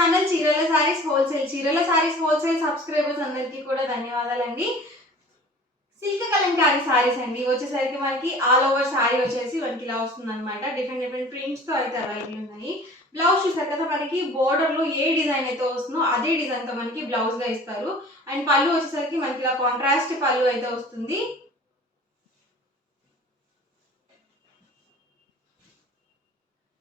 Channel చీరల saris wholesale subscribers అందరికీ కూడా ధన్యవాదాలండి. సిల్క్ కలంకారీ సారీస్ అండి. వచ్చేసరికి మనకి ఆల్ ఓవర్ సారీ వచ్చేసి మనకి ఇలా వస్తుందన్నమాట. డిఫరెంట్ ప్రింట్స్తో అయితే అవైలబుల్ ఉన్నాయి. బ్లౌజ్ చూసారు కదా, మనకి బోర్డర్లో ఏ డిజైన్ అయితే వస్తుందో అదే డిజైన్తో మనకి బ్లౌజ్గా ఇస్తారు. అండ్ పళ్ళు వచ్చేసరికి మనకి ఇలా కాంట్రాస్ట్ పళ్ళు అయితే వస్తుంది.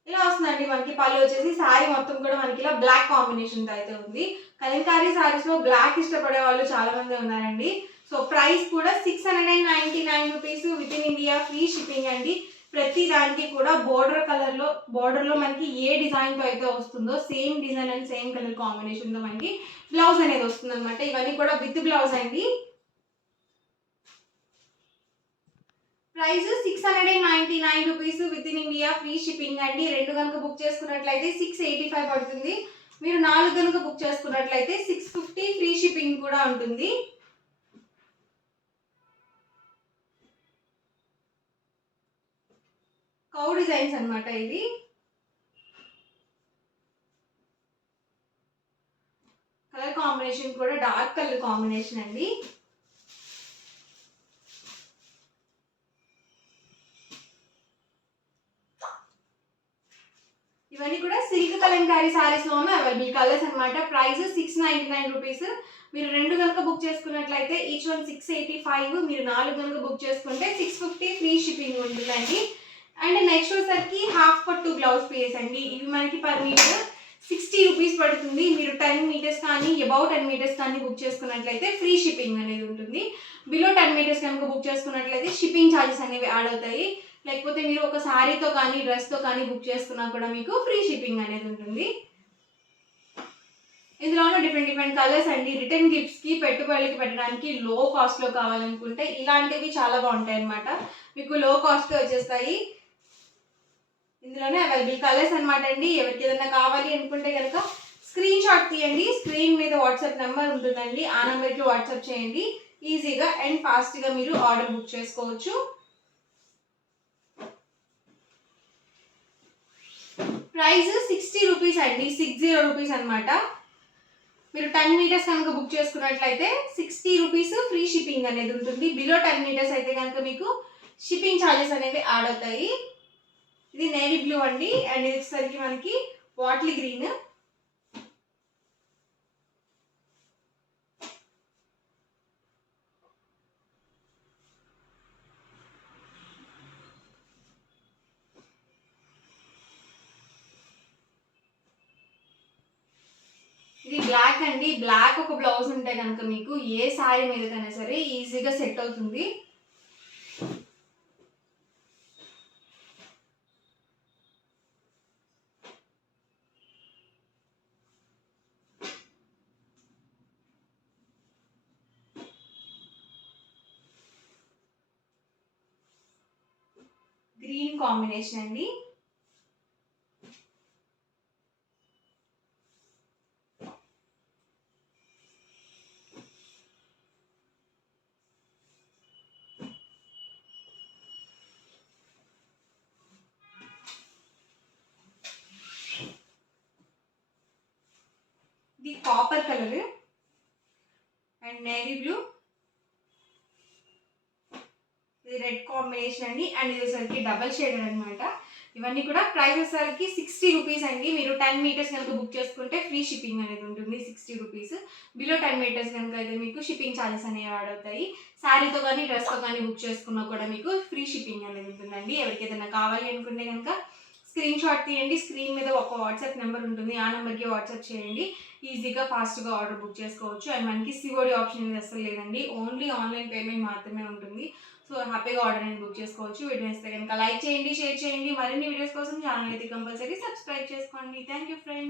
ఇలా వస్తుందండి మనకి పళ్ళు వచ్చేసి. శారీ మొత్తం కూడా మనకి ఇలా బ్లాక్ కాంబినేషన్తో అయితే ఉంది. కలంకారీ సారీస్లో బ్లాక్ ఇష్టపడే వాళ్ళు చాలా మంది ఉన్నారండి. సో ప్రైస్ కూడా 699 rupees with in India, free shipping అండి. ప్రతి దానికి కూడా బోర్డర్లో మనకి ఏ డిజైన్తో అయితే వస్తుందో same design and same colour కాంబినేషన్తో మనకి బ్లౌజ్ అనేది వస్తుంది అనమాట. ఇవన్నీ కూడా విత్ బ్లౌజ్ అండి. Price 699 rupees with in India, free shipping అండి. 2 కనుక బుక్ చేసుకున్నట్లయితే 685 పడుతుంది. మీరు 4 కనుక బుక్ చేసుకున్నట్లయితే 650 ఫ్రీ షిప్పింగ్ కూడా ఉంటుంది. కౌ డిజైన్స్ అనమాట ఇది. కలర్ కాంబినేషన్ కూడా డార్క్ కలర్ కాంబినేషన్ అండి. ఇవన్నీ కూడా సిల్క్ కలంకారీ సారీస్లోనే అవైలబుల్ కలర్స్ అనమాట. Price 699 rupees. మీరు 2 కనుక బుక్ చేసుకున్నట్లయితే ఈచ్ వన్ 685. మీరు 4 కనుక బుక్ చేసుకుంటే 650 ఫ్రీ షిప్పింగ్ ఉంటుందండి. అండ్ నెక్స్ట్ వచ్చేసరికి హాఫ్ పట్టు బ్లౌజ్ పీస్ అండి. ఇవి మనకి పర్ మీటర్ 60 రూపీస్ పడుతుంది. మీరు 10 మీటర్స్ కానీ అబౌట్ 10 మీటర్స్ కానీ బుక్ చేసుకున్నట్లయితే ఫ్రీ షిప్పింగ్ అనేది ఉంటుంది. బిలో 10 మీటర్స్ కనుక బుక్ చేసుకున్నట్లయితే షిప్పింగ్ ఛార్జెస్ అనేవి యాడ్ అవుతాయి. లేకపోతే మీరు ఒక శారీతో కానీ డ్రెస్తో కానీ బుక్ చేసుకున్నా కూడా మీకు ఫ్రీ షిప్పింగ్ అనేది ఉంటుంది. ఇందులోనే డిఫరెంట్ కలర్స్ అండి. రిటర్న్ గిఫ్ట్స్కి, పెట్టుబడులకి పెట్టడానికి లో కాస్ట్లో కావాలనుకుంటే ఇలాంటివి చాలా బాగుంటాయి అన్నమాట. మీకు లో కాస్ట్గా వచ్చేస్తాయి. ఇందులోనే అవైలబుల్ కలర్స్ అనమాట అండి. ఎవరికి ఏదైనా కావాలి అనుకుంటే కనుక స్క్రీన్ షాట్ తీయండి. స్క్రీన్ మీద వాట్సాప్ నెంబర్ ఉంటుందండి. ఆ నెంబర్కి వాట్సాప్ చేయండి. ఈజీగా అండ్ ఫాస్ట్గా మీరు ఆర్డర్ బుక్ చేసుకోవచ్చు. ప్రైస్ 60 రూపీస్ అండి. 60 రూపీస్ అనమాట. మీరు 10 మీటర్స్ కనుక బుక్ చేసుకున్నట్లయితే 60 రూపీస్ ఫ్రీ షిప్పింగ్ అనేది ఉంటుంది. బిలో 10 మీటర్స్ అయితే కనుక మీకు షిప్పింగ్ ఛార్జెస్ అనేవి యాడ్ అవుతాయి. ఇది నేవీ బ్లూ అండి. అండ్ ఇది వచ్చేసరికి మనకి బాటిల్ గ్రీన్. ఇది బ్లాక్ అండి. బ్లాక్ ఒక బ్లౌజ్ ఉంటే కనుక మీకు ఏ శారీ మీదకైనా సరే ఈజీగా సెట్ అవుతుంది. గ్రీన్ కాంబినేషన్ అండి. ఇది copper colour and navy blue. ఇది రెడ్ కాంబినేషన్ అండి. అండ్ ఇది వచ్చరికి డబల్ షేడెడ్ అనమాట. ఇవన్నీ కూడా ప్రైస్ వచ్చరికి 60 రూపీస్ అండి. మీరు 10 మీటర్స్ కనుక బుక్ చేసుకుంటే ఫ్రీ షిప్పింగ్ అనేది ఉంటుంది. 60 రూపీస్. బిలో 10 మీటర్స్ కనుక అయితే మీకు షిప్పింగ్ ఛార్జెస్ అనేవి యాడ్ అవుతాయి. శారీతో కానీ డ్రెస్తో కానీ బుక్ చేసుకున్నా కూడా మీకు ఫ్రీ షిప్పింగ్ అనేది ఉంటుందండి. ఎవరికి ఏదైనా కావాలి అనుకుంటే కనుక స్క్రీన్ షాట్ తీయండి. స్క్రీన్ మీద ఒక వాట్సాప్ నెంబర్ ఉంటుంది. ఆ నెంబర్కి వాట్సాప్ చేయండి. ఈజీగా ఫాస్ట్గా ఆర్డర్ బుక్ చేసుకోవచ్చు. అండ్ మనకి సిఓడి ఆప్షన్ అనేది అసలు లేదండి. ఓన్లీ ఆన్లైన్ పేమెంట్ మాత్రమే ఉంటుంది. సో హ్యాపీగా ఆర్డర్ అనేది బుక్ చేసుకోవచ్చు. వీడియో నచ్చితే కనుక లైక్ చేయండి, షేర్ చేయండి. మరిన్ని వీడియోస్ కోసం ఛానల్ అయితే కంపల్సరీ సబ్స్క్రైబ్ చేసుకోండి. Thank you friends.